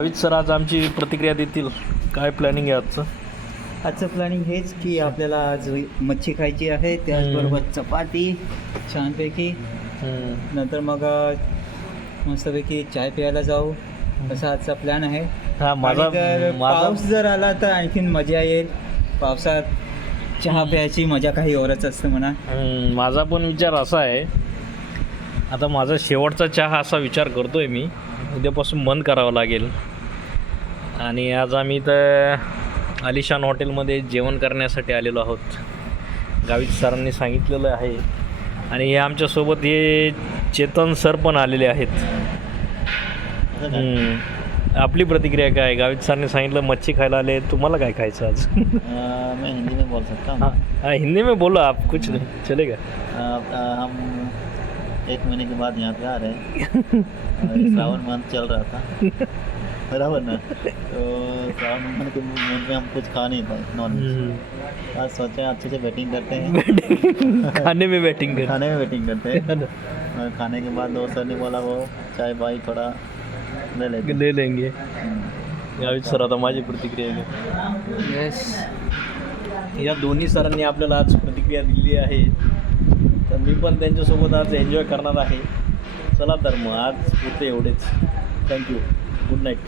Gavit sir आज आमची प्रतिक्रिया देतील. काय प्लॅनिंग आहे आजचं प्लॅनिंग हेच की आपल्याला आज मच्छी खायची आहे, त्याचबरोबर चपाती छानपैकी. नंतर मग मस्तपैकी चाय प्यायला जाऊ, असा आजचा प्लॅन आहे. हा माझा पाऊस जर आला तर आणखीन मजा येईल. पावसात चहा प्यायची मजा काही औरच असतं म्हणा. माझा पण विचार असा आहे, आता माझा शेवटचा चहा असा विचार करतोय मी, उद्यापासून बंद करावं लागेल. आणि आज आम्ही तर आलिशान हॉटेलमध्ये जेवण करण्यासाठी आलेलो आहोत. गावित सरांनी सांगितलेलं आहे. आणि हे आमच्यासोबत हे चेतन सर पण आलेले आहेत. आपली प्रतिक्रिया काय? गावित सरांनी सांगितलं मच्छी खायला आले, तुम्हाला काय खायचं आज? मैं हिंदी में बोल सकता हूँ. हाँ हिंदी में बोलो आप, कुछ नहीं चलेगा. हम 1 महीने के बाद यहाँ पे आ रहे हैं. श्रावण मंथ चल रहा था बराबर ना, तो श्रावण मंथ के मंथ में हम कुछ खा नहीं पाए नॉन वेज. आज सोचे अच्छे से बैटिंग करते हैं. खाने में बैटिंग कर, खाने में बैटिंग करते हैं. और खाने के बाद दोस्तों ने बोला वो चाय भाई थोड़ा ले लेंगे. गावित सर आता माझी प्रतिक्रिया आहे. येस, या दोन्ही सरांनी आपल्याला आज प्रतिक्रिया दिली आहे, तर मी पण त्यांच्यासोबत आज एन्जॉय करणार आहे. चला तर मग आज पुरते एवढेच. थँक्यू. Good night.